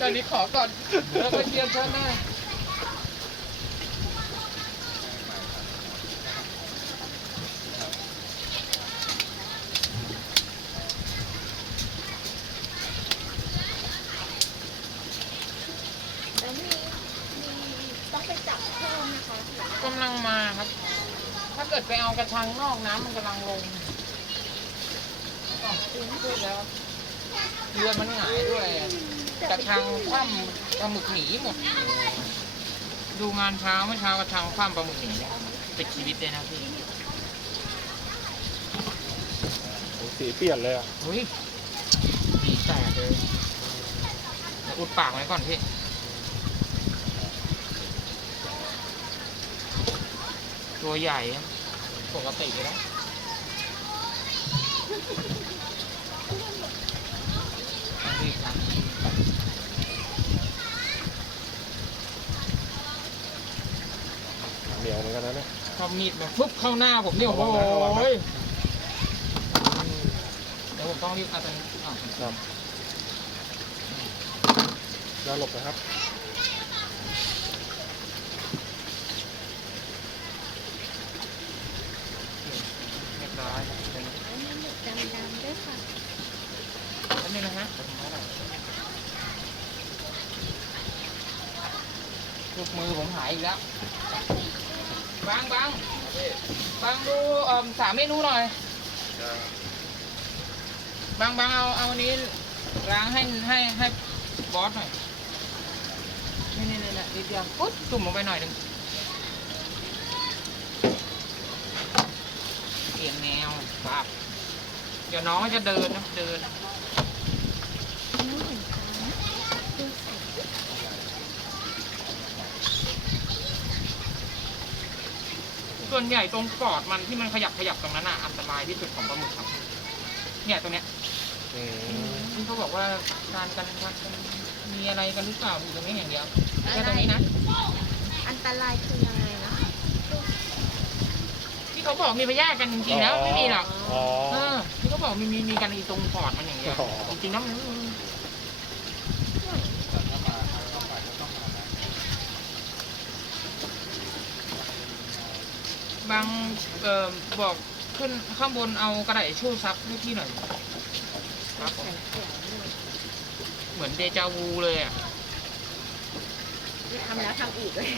ตอนนี้ขอก่อนแล้วก็เชียร์ชาติหน้าแล้วมีมีต้องไปจับเพิ่มนะคะกำลังมาครับ ถ้าเกิดไปเอากระชังนอกน้ำมันกำลังลงอ๋อพูดแล้วเรือมันหงายด้วยอะ กระชังคว่ำปลาหมึกหนีหมด ดูงานเช้าเมื่อเช้ากระชังคว่ำปลาหมึกหนีเนี่ยติดชีวิตเลยนะพี่โอ้สีเปลี่ยนเลยอะเฮ้ยดีแตกเลยเดี๋ยวอุดปากไว้ก่อนพี่ตัวใหญ่อะปกติเลยนะ รีบนะ เหนี ยวเหมือนกันนะเนี่ยพอมีดมาปุ๊บเข้าหน้าผมเนี่ยโอ้โหระวังนะระวังนะ เดี๋ยวผมต้องรีบเอาตัวนี้ออกครับอย่าหลบนะครับเรียบร้อยครับเป็นแล้วมีหมึกดำๆด้วยค่ะแล้วนี่นะฮะลูกมือผมหายอีกแล้ว บางบางบางดูเอ่อสามเมนูหน่อย บางบางเอาเอาอันนี้ล้างให้ให้ให้บอสหน่อย นี่นี่นี่นี่นิดเดียวปุ๊บจุ่มลงไปหน่อยหนึ่งเปลี่ยนแนวปั๊บเดี๋ยวน้องก็จะเดินนะเดินำเห็นฟ้านะดูใส่ ส่วนใหญ่ตรงปอดมันที่มันขยับขยับตรงนั้นอะอันตรายที่สุดของปลาหมึกครับ เนี่ยตรงเนี้ยอืมที่เขาบอกว่าการกันกันมีอะไรกันหรือเปล่าอยู่ตรงนี้อย่างเดียวแค่ตรงนี้นะ อันตรายคือยังไงนะที่เขาบอกมีพยาธิกันจริงๆแล้วไม่มีหรอก อ๋อ เออที่เขาบอกมีมีมีกันอีตรงปอดมันอย่างเดียวอ๋อ จริงๆแล้วมัน บางเอ่อบอกขึ้นข้างบนเอากระดาษชู่ซับให้พี่หน่อยครับผมเหมือนเดจาวูเลยอะ ทำแล้วทำอีกเลย